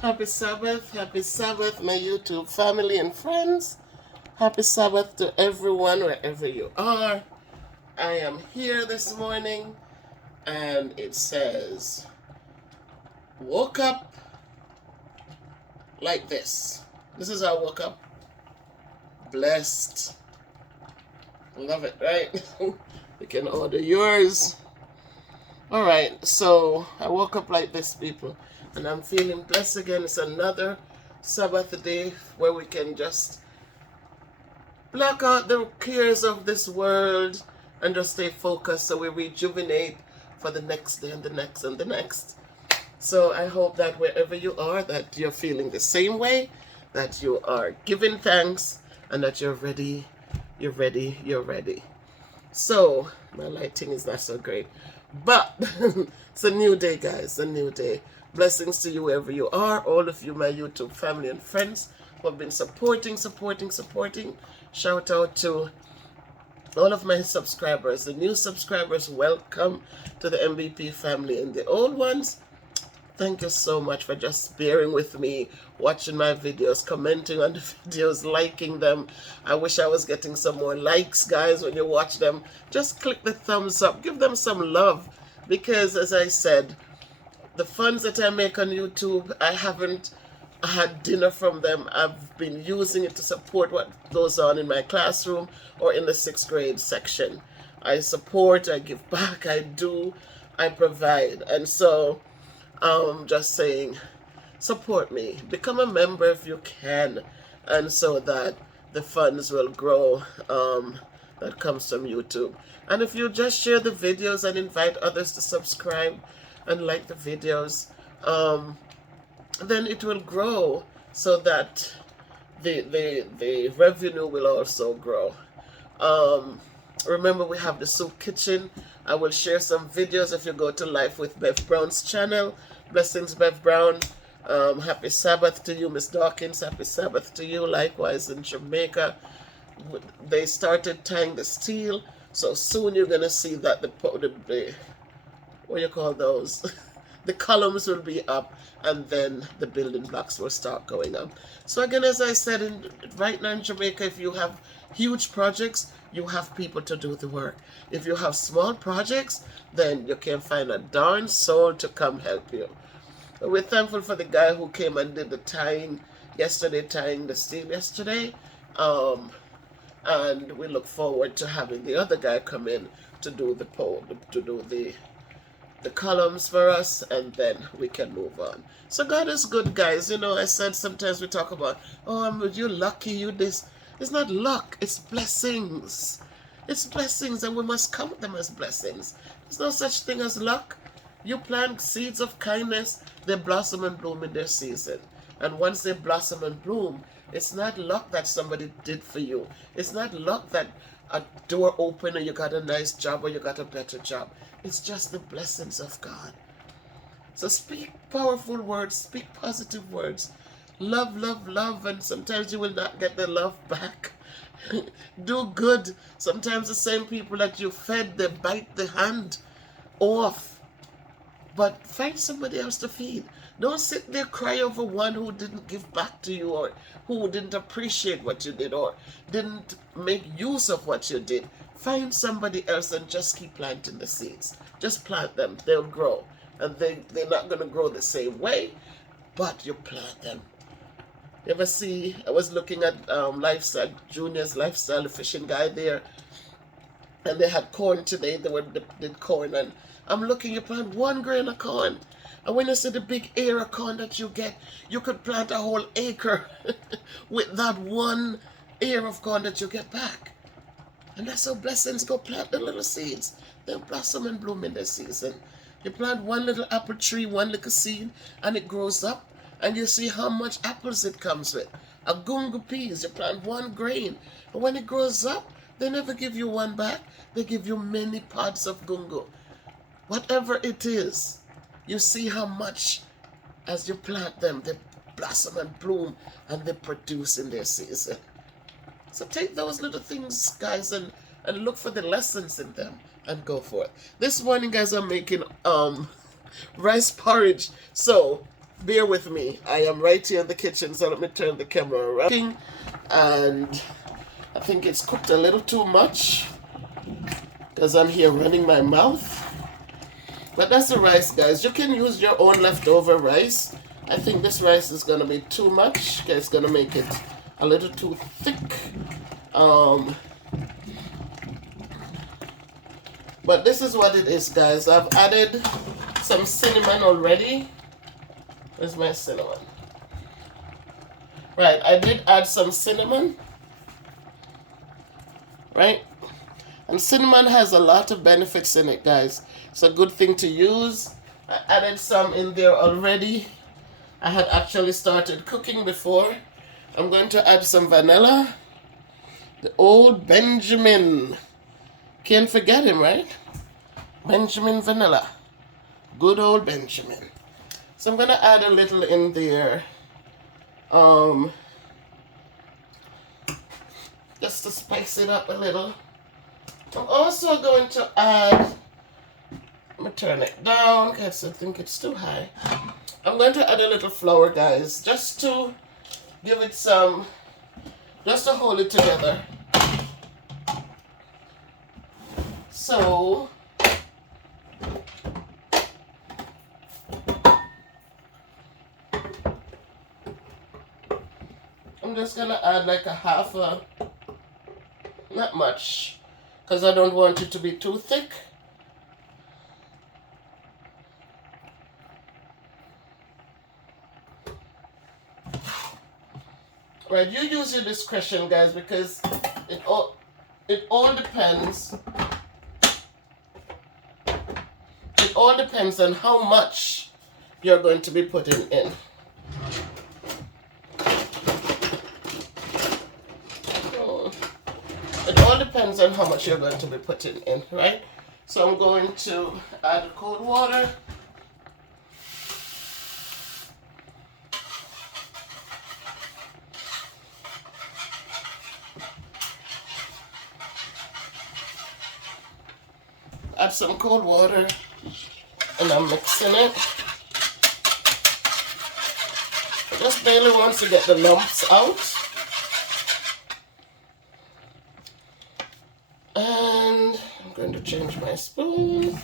Happy Sabbath, my YouTube family and friends. Happy Sabbath to everyone wherever you are. I am here this morning and it says, woke up like this. This is how I woke up. Blessed. Love it, right? You can order yours. Alright, so I woke up like this, people, and I'm feeling blessed again. It's another Sabbath day where we can just block out the cares of this world and just stay focused so we rejuvenate for the next day and the next and the next. So I hope that wherever you are, that you're feeling the same way, that you are giving thanks, and that you're ready, you're ready. So, my lighting is not so great, but it's a new day, guys, a new day. Blessings to you wherever you are, all of you, my YouTube family and friends who have been supporting. Shout out to all of my subscribers, the new subscribers, welcome to the MVP family, and the old ones, thank you so much for just bearing with me, watching my videos, commenting on the videos, liking them. I wish I was getting some more likes, guys, when you watch them. Just click the thumbs up, give them some love, because as I said, the funds that I make on YouTube, I haven't had dinner from them. I've been using it to support what goes on in my classroom or in the 6th grade section. I support, I give back, I provide. And so just saying, support me, become a member if you can, and so that the funds will grow, that comes from YouTube. And if you just share the videos and invite others to subscribe and like the videos, then it will grow so that the revenue will also grow. Remember, we have the soup kitchen. I will share some videos if you go to Life with Bev Brown's channel. Blessings, Bev Brown. Happy Sabbath to you, Miss Dawkins. Happy Sabbath to you. Likewise in Jamaica, they started tying the steel, so soon you're gonna see that the what do you call those? The columns will be up, and then the building blocks will start going up. So again, as I said, right now in Jamaica, if you have huge projects, you have people to do the work. If you have small projects, then you can find a darn soul to come help you. We're thankful for the guy who came and did the tying yesterday, tying the steel yesterday. And we look forward to having the other guy come in to do the pole, to do the columns for us, and then we can move on. So God is good, guys. You know, I said sometimes we talk about, oh, you're lucky, you this. It's not luck, it's blessings. It's blessings, and we must count them as blessings. There's no such thing as luck. You plant seeds of kindness, they blossom and bloom in their season. And once they blossom and bloom, it's not luck that somebody did for you. It's not luck that a door opened or you got a nice job or you got a better job. It's just the blessings of God. So speak powerful words, speak positive words. Love, love, love, and sometimes you will not get the love back. Do good. Sometimes the same people that you fed, they bite the hand off. But find somebody else to feed. Don't sit there cry over one who didn't give back to you, or who didn't appreciate what you did, or didn't make use of what you did. Find somebody else and just keep planting the seeds. Just plant them. They'll grow. And they're not going to grow the same way, but you plant them. You ever see, I was looking at Lifestyle, Junior's Lifestyle, the fishing guy there, and they had corn today. They did corn, and I'm looking, you plant 1 grain of corn. And when you see the big ear of corn that you get, you could plant a whole acre with that 1 ear of corn that you get back. And that's how blessings go. Plant the little seeds. They'll blossom and bloom in their season. You plant 1 little apple tree, 1 little seed, and it grows up, and you see how much apples it comes with. A gungo peas, you plant 1 grain, and when it grows up, they never give you 1 back. They give you many pods of gungo. Whatever it is, you see how much, as you plant them, they blossom and bloom, and they produce in their season. So take those little things, guys, and look for the lessons in them and go for it. This morning, guys, I'm making rice porridge. So bear with me. I am right here in the kitchen, so let me turn the camera around. And I think it's cooked a little too much because I'm here running my mouth. But that's the rice, guys. You can use your own leftover rice. I think this rice is going to be too much. Okay, it's going to make it a little too thick. But this is what it is, guys. I've added some cinnamon already. Where's my cinnamon? Right, I did add some cinnamon. Right? And cinnamon has a lot of benefits in it, guys. It's a good thing to use. I added some in there already. I had actually started cooking before. I'm going to add some vanilla. The old Benjamin. Can't forget him, right? Benjamin Vanilla. Good old Benjamin. So I'm going to add a little in there. Just to spice it up a little. I'm also going to add, let me turn it down because I think it's too high. I'm going to add a little flour, guys, just to give it some, just to hold it together. So, I'm just going to add like a half a, not much, because I don't want it to be too thick. Right, you use your discretion, guys, because it all depends. It all depends on how much you're going to be putting in. It all depends on how much you're going to be putting in, right? So I'm going to add cold water. Add some cold water, and I'm mixing it. Just barely want to get the lumps out. And I'm going to change my spoon.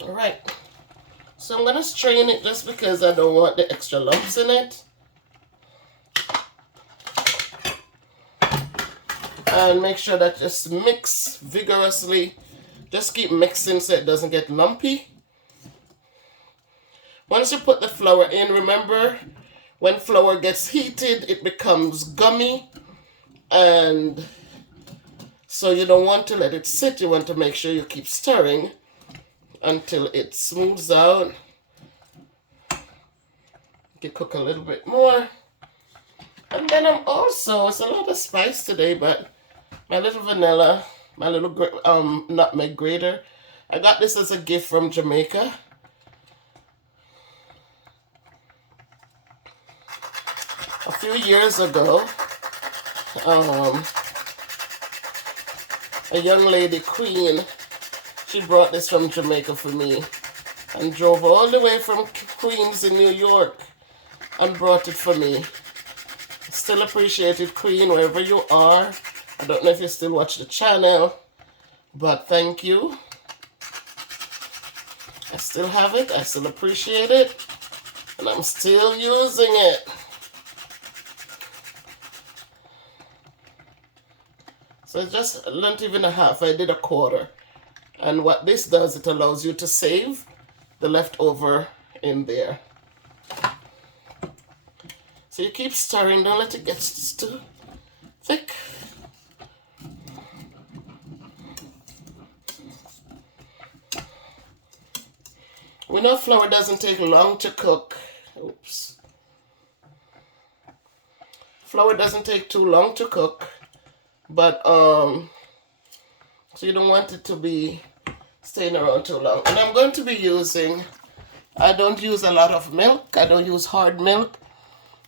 Alright, so I'm going to strain it just because I don't want the extra lumps in it. And make sure that just mix vigorously. Just keep mixing so it doesn't get lumpy. Once you put the flour in, remember, when flour gets heated, it becomes gummy. And so you don't want to let it sit. You want to make sure you keep stirring until it smooths out. You can cook a little bit more. And then I'm also, it's a lot of spice today, but my little vanilla, my little nutmeg grater. I got this as a gift from Jamaica. A few years ago, a young lady, Queen, she brought this from Jamaica for me and drove all the way from Queens in New York and brought it for me. Still appreciated, Queen, wherever you are. I don't know if you still watch the channel, but thank you. I still have it, I still appreciate it, and I'm still using it. So it's just not even a half, I did a quarter. And what this does, it allows you to save the leftover in there. So you keep stirring, don't let it get too thick. We know flour doesn't take long to cook. Oops. Flour doesn't take too long to cook, but so you don't want it to be staying around too long. And I'm going to be using, I don't use a lot of milk. I don't use hard milk.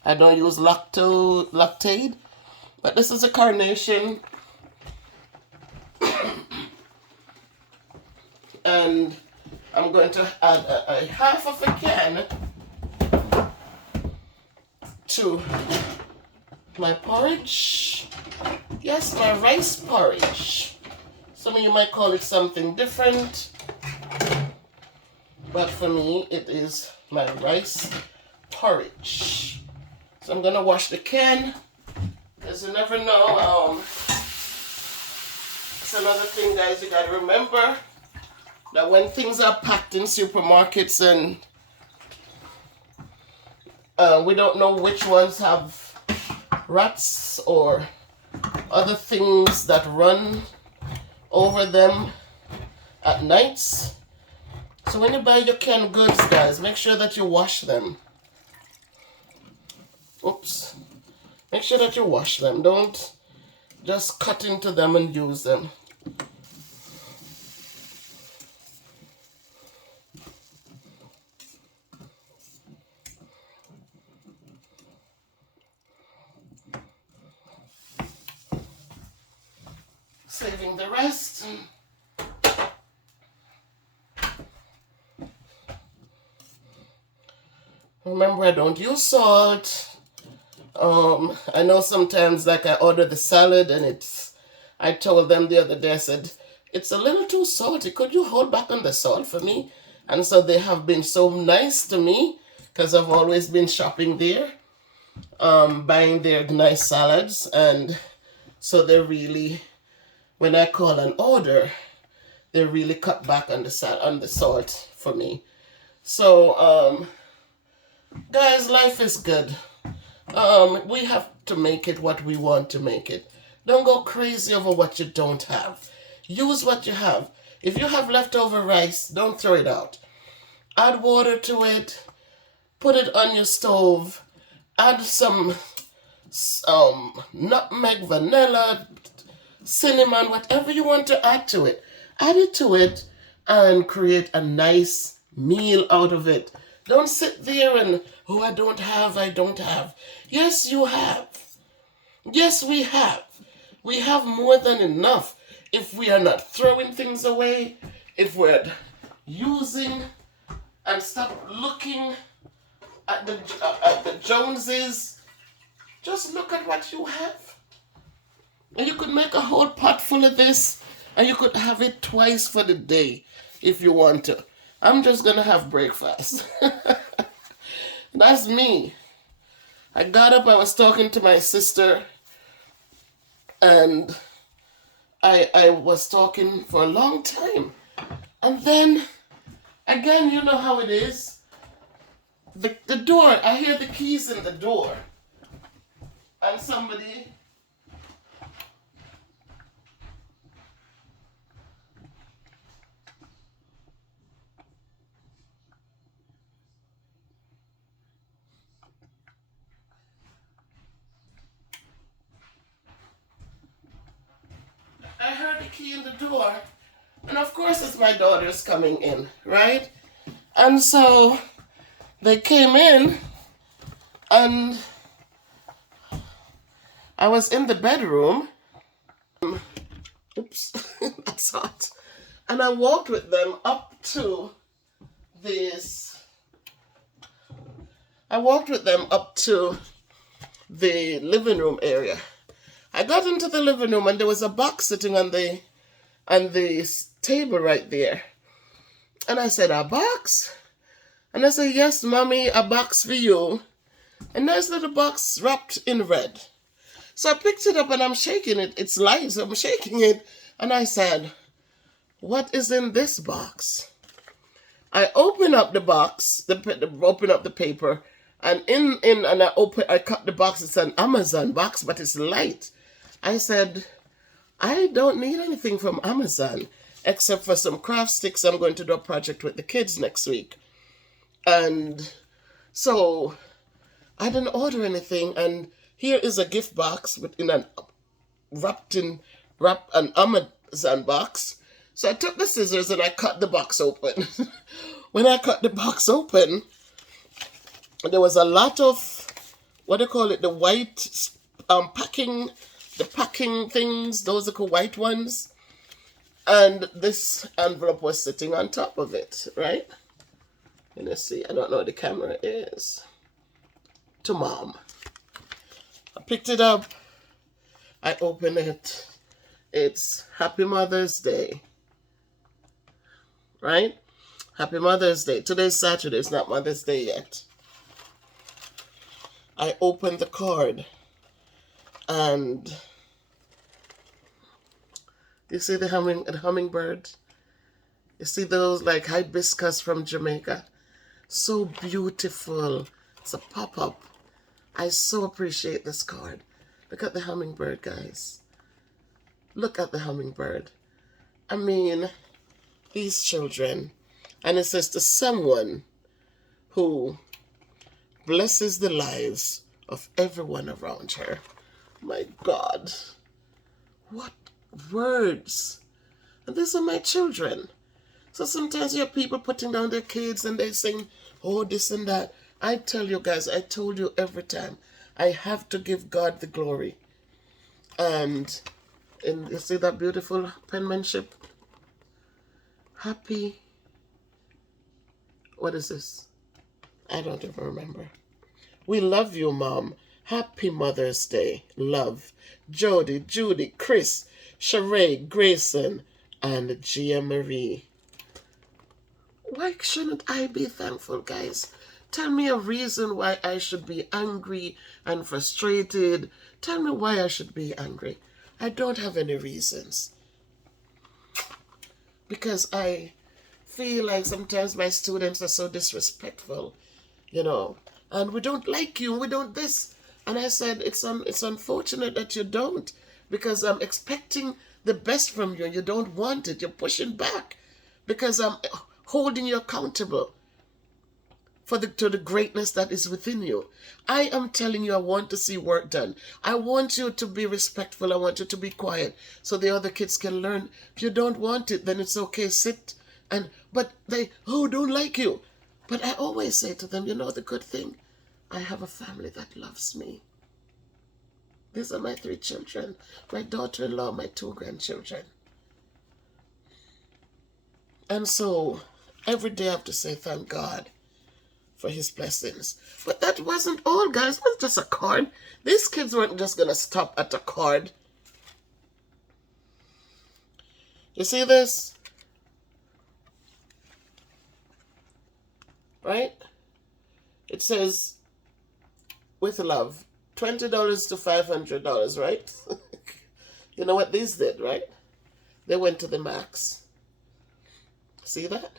I don't use lactate, but this is a carnation. And I'm going to add a half of a can to my porridge. Yes, my rice porridge. Some of you might call it something different, but for me it is my rice porridge. So I'm gonna wash the can, because you never know. It's another thing, guys, you gotta remember that when things are packed in supermarkets and we don't know which ones have rats or other things that run over them at nights. So when you buy your canned goods, guys, make sure that you wash them. Oops. Make sure that you wash them. Don't just cut into them and use them. Saving the rest. Remember, I don't use salt. I know sometimes, like, I order the salad and I told them the other day, I said, it's a little too salty. Could you hold back on the salt for me? And so they have been so nice to me, because I've always been shopping there, buying their nice salads. And so they really, when I call an order, they really cut back on the salt for me. So, guys, life is good. We have to make it what we want to make it. Don't go crazy over what you don't have. Use what you have. If you have leftover rice, don't throw it out. Add water to it. Put it on your stove. Add some nutmeg, vanilla, cinnamon, whatever you want to add to it. Add it to it and create a nice meal out of it. Don't sit there and, oh, I don't have. Yes, you have. Yes, we have. We have more than enough if we are not throwing things away, if we're using and stop looking at the Joneses. Just look at what you have. And you could make a whole pot full of this, and you could have it twice for the day if you want to. I'm just going to have breakfast. That's me. I got up, I was talking to my sister, and I was talking for a long time. And then, again, you know how it is. The door, I hear the keys in the door. And somebody... I heard the key in the door, and of course it's my daughters coming in, right? And so they came in, and I was in the bedroom. Oops, that's hot. And I walked with them up to this. I walked with them up to the living room area. I got into the living room and there was a box sitting on the table right there. And I said, a box? And I said, yes, mommy, a box for you. A nice little box wrapped in red. So I picked it up and I'm shaking it. It's light, so I'm shaking it. And I said, what is in this box? I open up the box, open up the paper, and I cut the box. It's an Amazon box, but it's light. I said, I don't need anything from Amazon except for some craft sticks. I'm going to do a project with the kids next week. And so I didn't order anything. And here is a gift box wrapped an Amazon box. So I took the scissors and I cut the box open. When I cut the box open, there was a lot of what do you call it? The white packing, the packing things. Those are the white ones. And this envelope was sitting on top of it, right? And let's see, I don't know where the camera is. To Mom. I picked it up. I opened it. It's Happy Mother's Day. Right? Happy Mother's Day. Today's Saturday. It's not Mother's Day yet. I opened the card. And you see the hummingbird? You see those like hibiscus from Jamaica? So beautiful. It's a pop-up. I so appreciate this card. Look at the hummingbird, guys. Look at the hummingbird. I mean, these children. And it says to someone who blesses the lives of everyone around her. My God. What words. And these are my children. So sometimes you have people putting down their kids and they're saying, oh, this and that. I tell you guys, I told you every time, I have to give God the glory. And you see that beautiful penmanship? Happy, what is this? I don't even remember. We love you, Mom. Happy Mother's Day. Love. Jody, Judy, Chris, Sheree, Grayson, and Gia Marie. Why shouldn't I be thankful, guys? Tell me a reason why I should be angry and frustrated. Tell me why I should be angry. I don't have any reasons. Because I feel like sometimes my students are so disrespectful, you know, and we don't like you, we don't this. And I said, it's unfortunate that you don't, because I'm expecting the best from you and you don't want it. You're pushing back because I'm holding you accountable to the greatness that is within you. I am telling you, I want to see work done. I want you to be respectful. I want you to be quiet so the other kids can learn. If you don't want it, then it's okay. Sit but they, don't like you. But I always say to them, you know the good thing? I have a family that loves me. These are my 3 children, my daughter-in-law, my 2 grandchildren. And so every day I have to say thank God for his blessings. But that wasn't all, guys. It was just a card. These kids weren't just going to stop at a card. You see this? Right? It says, with love, $20 to $500, right? You know what these did, right? They went to the max. See that?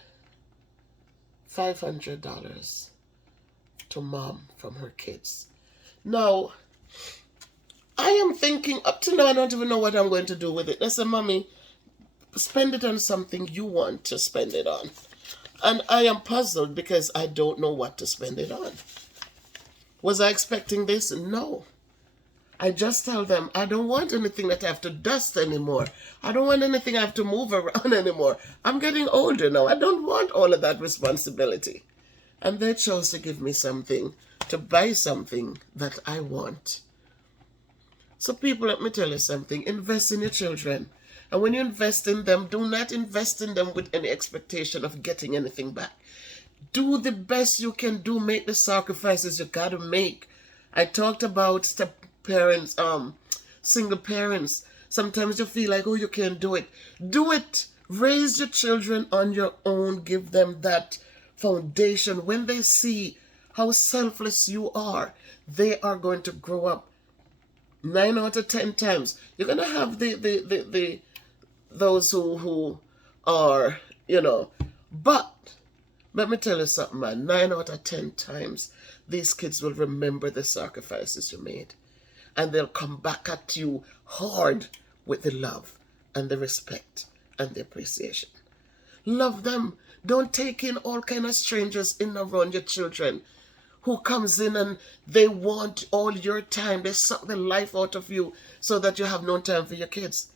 $500 to Mom from her kids. Now, I am thinking, up to now, I don't even know what I'm going to do with it. I said, Mommy, spend it on something you want to spend it on. And I am puzzled because I don't know what to spend it on. Was I expecting this? No. I just tell them, I don't want anything that I have to dust anymore. I don't want anything I have to move around anymore. I'm getting older now. I don't want all of that responsibility. And they chose to give me something, to buy something that I want. So people, let me tell you something. Invest in your children. And when you invest in them, do not invest in them with any expectation of getting anything back. Do the best you can do. Make the sacrifices you got to make. I talked about step parents, single parents. Sometimes you feel like, oh, you can't do it. Do it. Raise your children on your own. Give them that foundation. When they see how selfless you are, they are going to grow up 9 out of 10 times. You're going to have those who are, but let me tell you something, man. 9 out of 10 times, these kids will remember the sacrifices you made. And they'll come back at you hard with the love and the respect and the appreciation. Love them. Don't take in all kind of strangers in around your children who comes in and they want all your time. They suck the life out of you so that you have no time for your kids.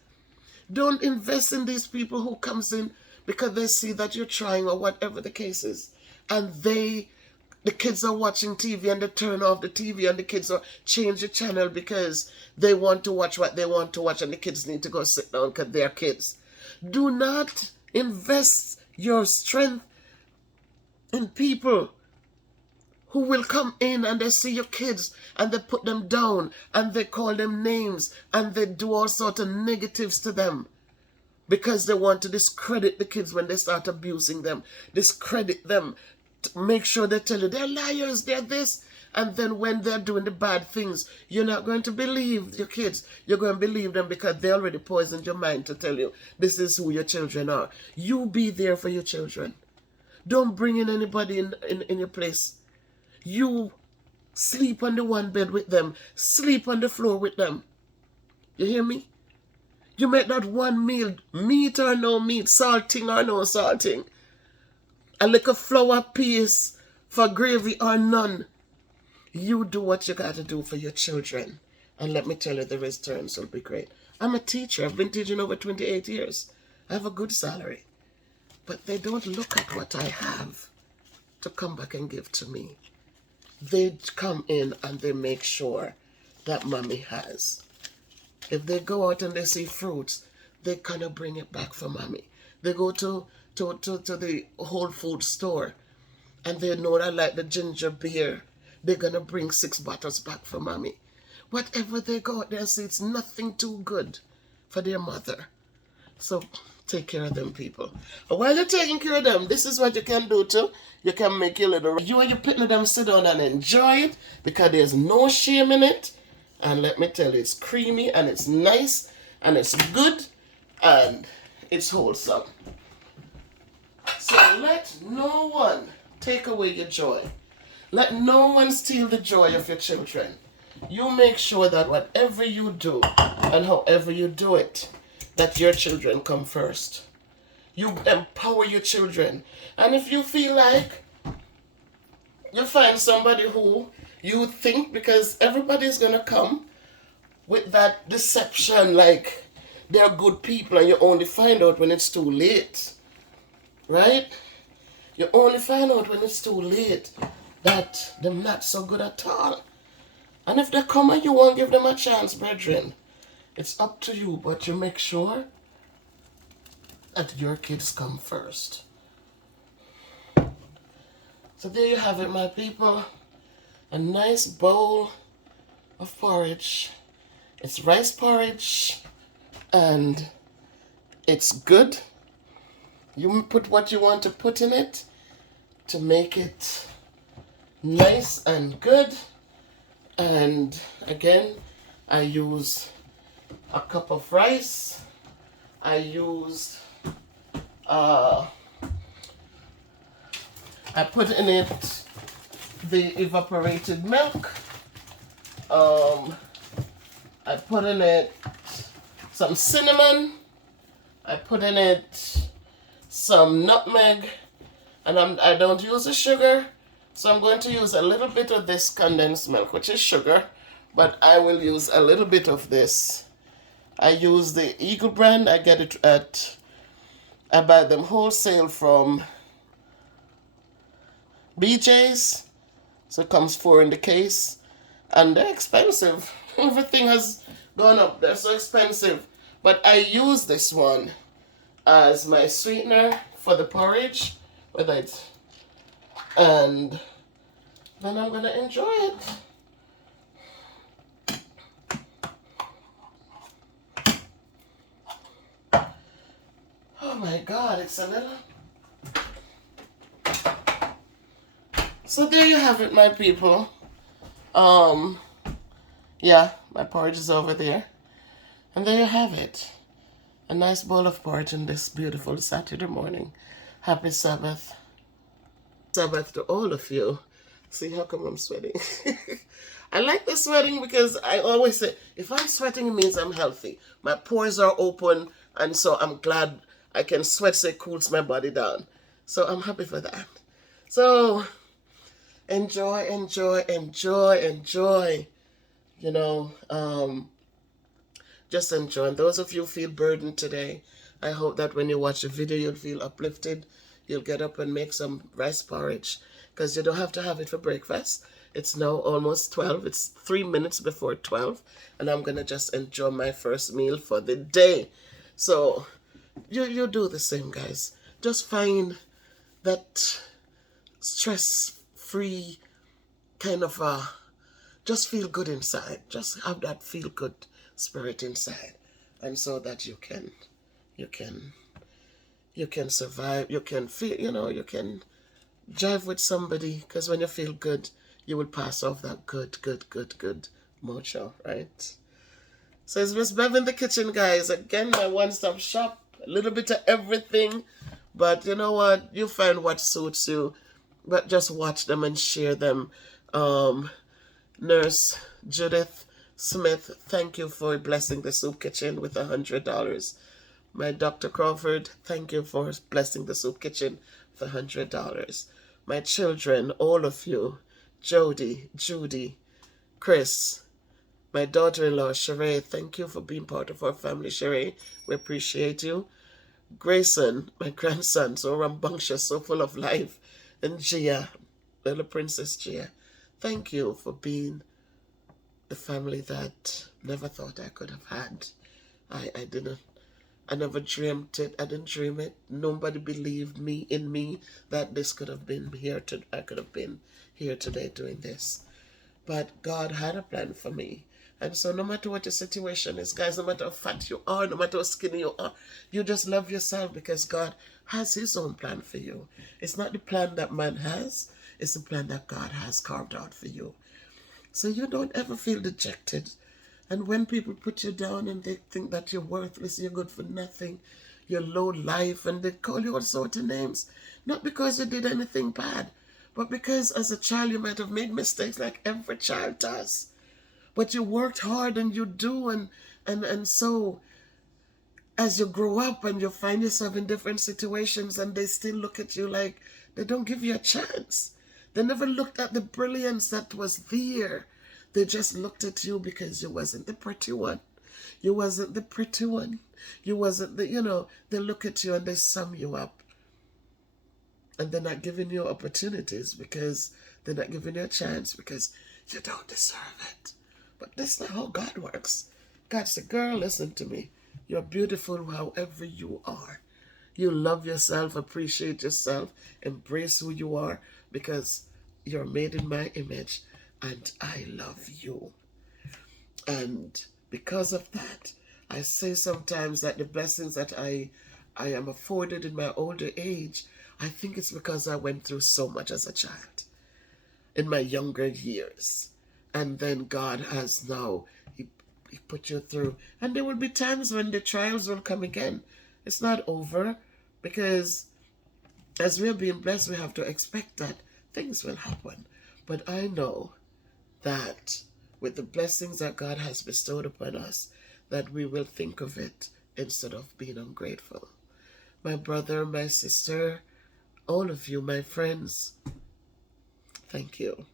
Don't invest in these people who comes in because they see that you're trying or whatever the case is. And they The kids are watching TV and they turn off the TV and the kids are change the channel because they want to watch what they want to watch and the kids need to go sit down because they're kids. Do not invest your strength in people who will come in and they see your kids and they put them down and they call them names and they do all sorts of negatives to them because they want to discredit the kids when they start abusing them, discredit them, to make sure they tell you they're liars, they're this. And then when they're doing the bad things, you're not going to believe your kids. You're going to believe them because they already poisoned your mind to tell you this is who your children are. You be there for your children. Don't bring in anybody in your place. You sleep on the one bed with them. Sleep on the floor with them. You hear me? You make that one meal, meat or no meat, salting or no salting. A little flour piece for gravy or none. You do what you got to do for your children. And let me tell you, the returns will be great. I'm a teacher. I've been teaching over 28 years. I have a good salary. But they don't look at what I have to come back and give to me. They come in and they make sure that mommy has. If they go out and they see fruits, they kind of bring it back for mommy. They go to the Whole Food store and they know I like the ginger beer. They're going to bring 6 bottles back for mommy. Whatever they go out there and see, it's nothing too good for their mother. So take care of them, people. And while you're taking care of them, this is what you can do too. You can make your little... You and your picnic them sit down and enjoy it because there's no shame in it. And let me tell you, it's creamy and it's nice and it's good and it's wholesome. So let no one take away your joy. Let no one steal the joy of your children. You make sure that whatever you do and however you do it, that your children come first. You empower your children. And if you feel like you find somebody who you think, because everybody's going to come with that deception like they're good people and you only find out when it's too late. Right? You only find out when it's too late that they're not so good at all. And if they come and you won't give them a chance, brethren, it's up to you, but you make sure that your kids come first. So there you have it, my people. A nice bowl of porridge. It's rice porridge and it's good. You put what you want to put in it to make it nice and good. And again, I use a cup of rice. I used I put in it the evaporated milk. I put in it some cinnamon. I put in it some nutmeg, and I don't use the sugar, so I'm going to use a little bit of this condensed milk, which is sugar, but I will use a little bit of this. I use the Eagle brand. I get it I buy them wholesale from BJ's, so it comes 4 in the case, and they're expensive. Everything has gone up. They're so expensive, but I use this one as my sweetener for the porridge with it, and then I'm gonna enjoy it. Oh my God, it's a little... So there you have it, my people. Yeah, my porridge is over there. And there you have it. A nice bowl of porridge on this beautiful Saturday morning. Happy Sabbath. Sabbath to all of you. See, how come I'm sweating? I like the sweating because I always say, if I'm sweating, it means I'm healthy. My pores are open, and so I'm glad I can sweat so it cools my body down. So I'm happy for that. So enjoy, enjoy, enjoy, enjoy. You know, just enjoy. And those of you who feel burdened today, I hope that when you watch the video, you'll feel uplifted. You'll get up and make some rice porridge. because you don't have to have it for breakfast. It's now almost 12. It's 3 minutes before 12. And I'm going to just enjoy my first meal for the day. So you do the same, guys. Just find that stress-free kind of just feel good inside. Just have that feel good spirit inside. And so that you can survive, you can feel, you can jive with somebody, because when you feel good, you will pass off that good mojo, right? So it's Miss Bev in the kitchen, guys. Again, my one-stop shop, a little bit of everything, but you know what? You find what suits you, but just watch them and share them. Nurse Judith Smith, thank you for blessing the soup kitchen with $100. My Dr. Crawford, thank you for blessing the soup kitchen with $100. My children, all of you, Jody, Judy, Chris, my daughter-in-law, Sheree, thank you for being part of our family, Sheree. We appreciate you. Grayson, my grandson, so rambunctious, so full of life. And Gia, little princess Gia, thank you for being the family that never thought I could have had. I never dreamt it. I didn't dream it. Nobody believed in me that this could have been here. I could have been here today doing this. But God had a plan for me. And so no matter what your situation is, guys, no matter how fat you are, no matter how skinny you are, you just love yourself, because God has his own plan for you. It's not the plan that man has. It's the plan that God has carved out for you. So you don't ever feel dejected. And when people put you down and they think that you're worthless, you're good for nothing, you're low life, and they call you all sorts of names, not because you did anything bad, but because as a child you might have made mistakes like every child does. But you worked hard, and you do, and so as you grow up and you find yourself in different situations, and they still look at you like they don't give you a chance. They never looked at the brilliance that was there. They just looked at you because you wasn't the pretty one. You wasn't the pretty one. You wasn't the, they look at you and they sum you up. And they're not giving you opportunities, because they're not giving you a chance, because you don't deserve it. But that's not how God works. God said, girl, listen to me. You're beautiful however you are. You love yourself, appreciate yourself, embrace who you are, because you're made in my image, and I love you. And because of that, I say sometimes that the blessings that I am afforded in my older age, I think it's because I went through so much as a child in my younger years. And then God has now, he put you through. And there will be times when the trials will come again. It's not over, because as we're being blessed, we have to expect that things will happen. But I know that with the blessings that God has bestowed upon us, that we will think of it instead of being ungrateful. My brother, my sister, all of you, my friends, thank you.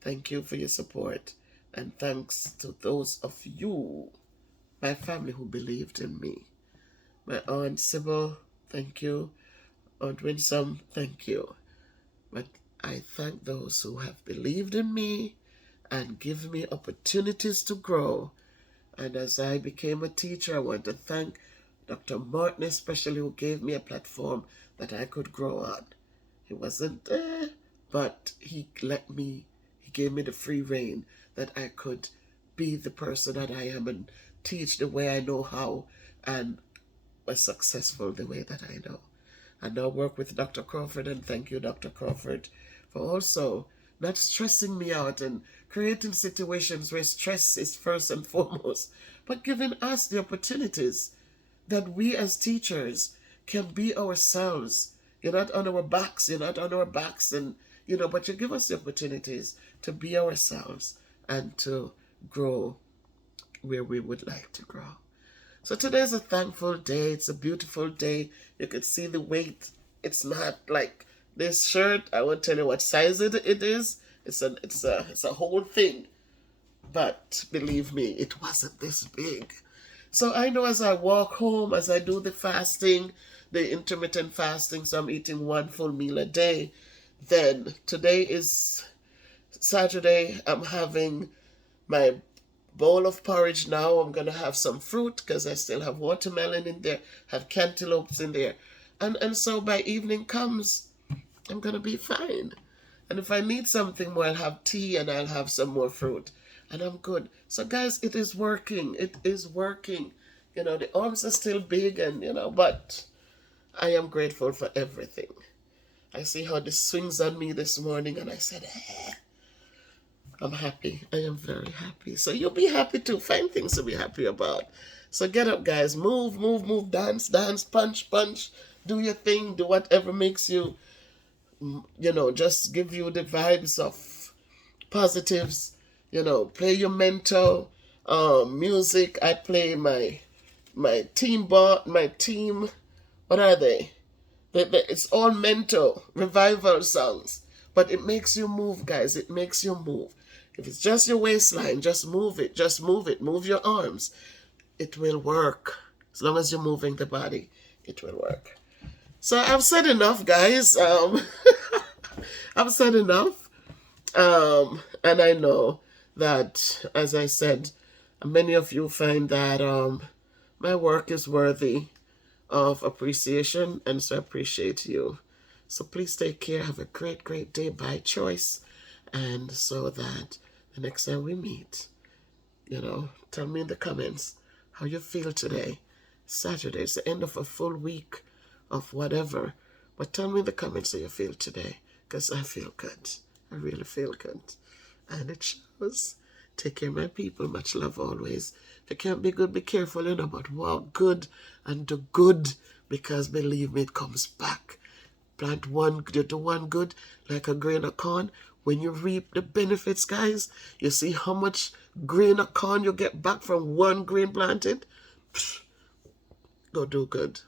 Thank you for your support. And thanks to those of you, my family, who believed in me. My Aunt Sybil, thank you. Aunt Winsome, thank you. But I thank those who have believed in me and give me opportunities to grow. And as I became a teacher, I want to thank Dr. Martin especially, who gave me a platform that I could grow on. He wasn't there, but he gave me the free rein that I could be the person that I am and teach the way I know how, and was successful the way that I know. I now work with Dr. Crawford, and thank you, Dr. Crawford, for also not stressing me out and creating situations where stress is first and foremost, but giving us the opportunities that we as teachers can be ourselves. You're not on our backs, and but you give us the opportunities to be ourselves and to grow where we would like to grow. So today's a thankful day. It's a beautiful day. You can see the weight. It's not like this shirt. I won't tell you what size it is. It's a whole thing. But believe me, it wasn't this big. So I know as I walk home, as I do the fasting, the intermittent fasting, so I'm eating one full meal a day, Then today is Saturday. I'm having my bowl of porridge now. I'm going to have some fruit because I still have watermelon in there, have cantaloupes in there. And so by evening comes, I'm going to be fine. And if I need something more, I'll have tea and I'll have some more fruit. And I'm good. So guys, it is working. It is working. You know, the arms are still big and, but I am grateful for everything. I see how this swings on me this morning and I said, I'm happy. I am very happy. So you'll be happy too. Find things to be happy about. So get up, guys. Move, move, move. Dance, dance. Punch, punch. Do your thing. Do whatever makes you, just give you the vibes of positives. Play your mental music. I play my team, what are they? It's all mental revival songs. But it makes you move, guys. It makes you move. If it's just your waistline, just move it. Just move it. Move your arms. It will work. As long as you're moving the body, it will work. So I've said enough, guys. I've said enough. And I know that, as I said, many of you find that my work is worthy of appreciation, and so I appreciate you. So please take care. Have a great, great day by choice. And so that the next time we meet, tell me in the comments how you feel today. Saturday is the end of a full week of whatever. But tell me in the comments how you feel today. Because I feel good. I really feel good. And it shows. Take care, my people. Much love always. If you can't be good, be careful, but walk good and do good. Because believe me, it comes back. Plant one, you do one good, like a grain of corn. When you reap the benefits, guys, you see how much grain of corn you get back from one grain planted? Go do good.